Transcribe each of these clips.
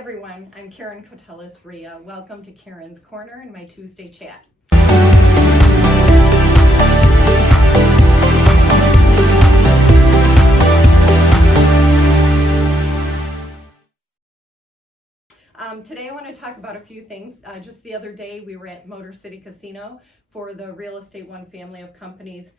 everyone, I'm Caron Ria. Welcome to Caron's Corner and my Tuesday chat. Today I want to talk about a few things. Just the other day we were at Motor City Casino for the Real Estate One Family of Companies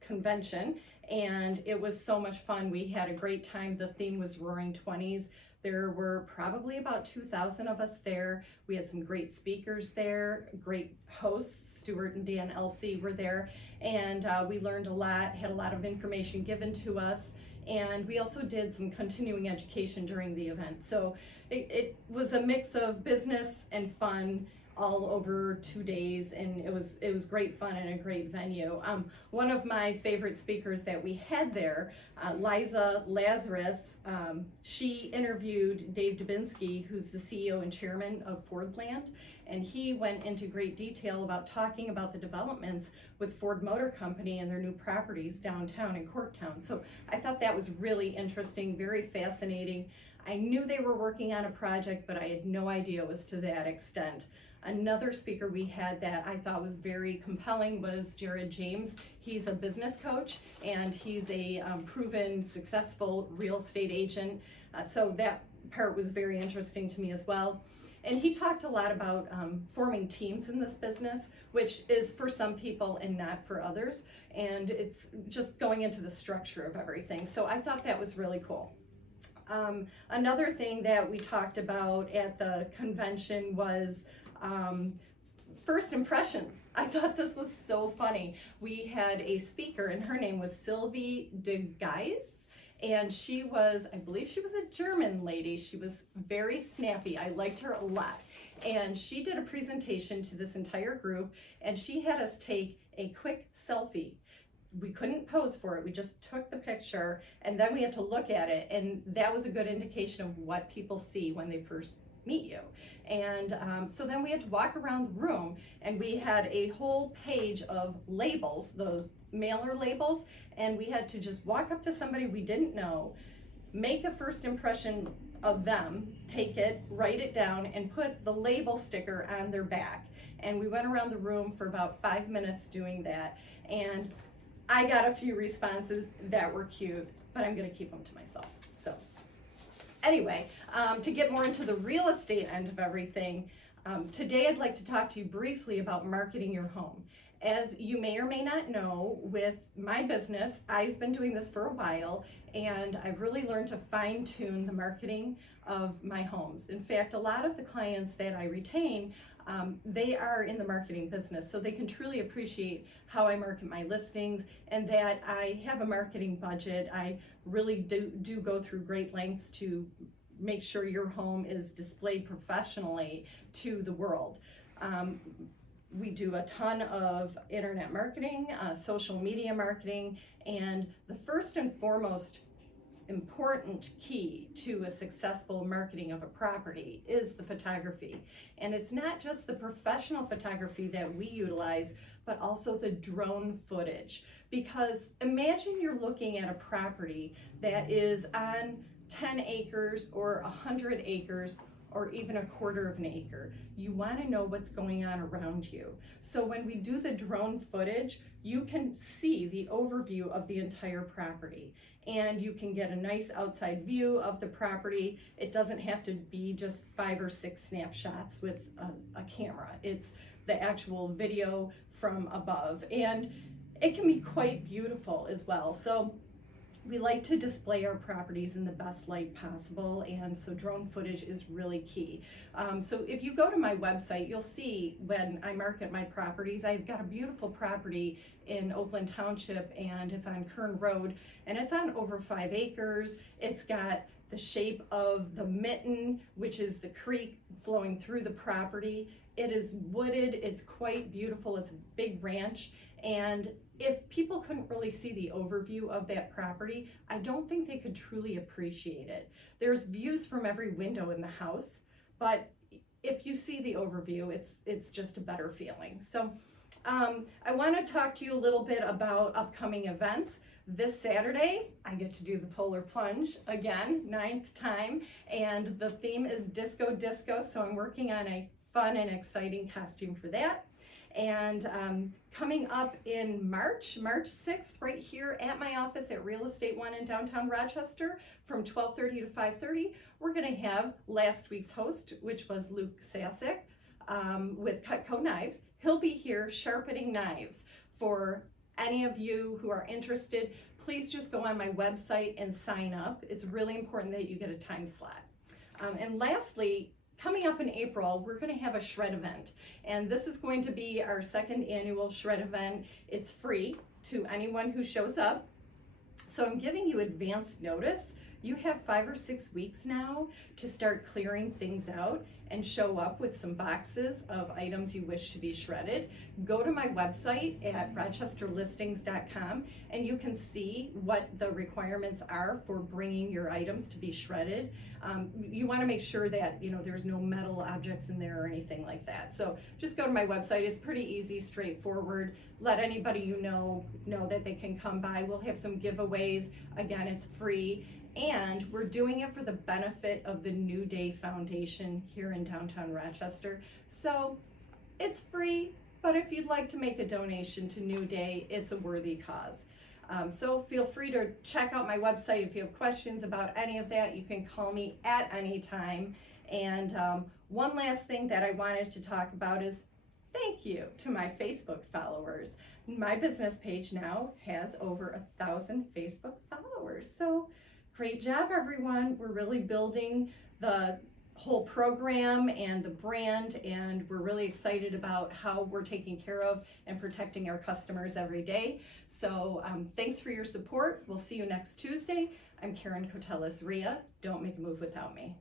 convention, and it was so much fun. We had a great time. The theme was Roaring 20s. There were probably about 2,000 of us there. We had some great speakers there, great hosts. Stuart and Dan LC were there, and we learned a lot, had a lot of information given to us, and we also did some continuing education during the event. So it was a mix of business and fun all over 2 days, and it was great fun and a great venue. One of my favorite speakers that we had there, Liza Lazarus, she interviewed Dave Dubinsky, who's the CEO and chairman of Fordland, and he went into great detail about talking about the developments with Ford Motor Company and their new properties downtown in Corktown. So I thought that was really interesting, very fascinating. I knew they were working on a project, but I had no idea it was to that extent. Another speaker we had that I thought was very compelling was Jared James. He's a business coach, and he's a proven successful real estate agent. So that part was very interesting to me as well. And he talked a lot about forming teams in this business, which is for some people and not for others. And it's just going into the structure of everything. So I thought that was really cool. Another thing that we talked about at the convention was first impressions. I thought this was so funny. We had a speaker, and her name was Sylvie de Geis, and she was, I believe she was a German lady. She was very snappy. I liked her a lot. And she did a presentation to this entire group, and she had us take a quick selfie. We couldn't pose for it. We just took the picture, and then we had to look at it, and that was a good indication of what people see when they first meet you. And so then we had to walk around the room, and we had a whole page of labels, the mailer labels, and we had to just walk up to somebody we didn't know, make a first impression of them, take it, write it down, and put the label sticker on their back. And we went around the room for about 5 minutes doing that, and I got a few responses that were cute, but I'm gonna keep them to myself. So anyway, to get more into the real estate end of everything, today I'd like to talk to you briefly about marketing your home. As you may or may not know, with my business, I've been doing this for a while, and I've really learned to fine-tune the marketing of my homes. In fact, a lot of the clients that I retain, they are in the marketing business, so they can truly appreciate how I market my listings and that I have a marketing budget. I really do go through great lengths to make sure your home is displayed professionally to the world. We do a ton of internet marketing, social media marketing, and the first and foremost important key to a successful marketing of a property is the photography. And it's not just the professional photography that we utilize, but also the drone footage. Because imagine you're looking at a property that is on 10 acres or 100 acres or even a quarter of an acre. You want to know what's going on around you. So when we do the drone footage, you can see the overview of the entire property, and you can get a nice outside view of the property. It doesn't have to be just 5 or 6 snapshots with a camera. It's the actual video from above, and it can be quite beautiful as well. So we like to display our properties in the best light possible, and so drone footage is really key. So if you go to my website, you'll see when I market my properties, I've got a beautiful property in Oakland Township, and it's on Kern Road, and it's on over 5 acres. It's got the shape of the Mitten, which is the creek flowing through the property. It is wooded, it's quite beautiful, it's a big ranch, and if people couldn't really see the overview of that property, I don't think they could truly appreciate it. There's views from every window in the house, but if you see the overview, it's just a better feeling. So I want to talk to you a little bit about upcoming events. This Saturday, I get to do the polar plunge again, 9th time, and the theme is Disco Disco, so I'm working on a fun and exciting costume for that. And coming up in March 6th, right here at my office at Real Estate One in downtown Rochester, from 12:30 to 5:30, we're gonna have last week's host, which was Luke Sasek, with Cutco Knives. He'll be here sharpening knives. For any of you who are interested, please just go on my website and sign up. It's really important that you get a time slot. And lastly, coming up in April, we're going to have a shred event. And this is going to be our 2nd annual shred event. It's free to anyone who shows up. So I'm giving you advance notice. You have 5 or 6 weeks now to start clearing things out and show up with some boxes of items you wish to be shredded. Go to my website at rochesterlistings.com and you can see what the requirements are for bringing your items to be shredded. You want to make sure that there's no metal objects in there or anything like that. So just go to my website. It's pretty easy, straightforward. Let anybody you know that they can come by. We'll have some giveaways. Again, it's free. And we're doing it for the benefit of the New Day Foundation here in downtown Rochester. So it's free, but if you'd like to make a donation to New Day, it's a worthy cause. So feel free to check out my website. If you have questions about any of that, you can call me at any time. And one last thing that I wanted to talk about is thank you to my Facebook followers. My business page now has over 1,000 Facebook followers. So great job, everyone. We're really building the whole program and the brand, and we're really excited about how we're taking care of and protecting our customers every day. So thanks for your support. We'll see you next Tuesday. I'm Caron Cotelis-Ria. Don't make a move without me.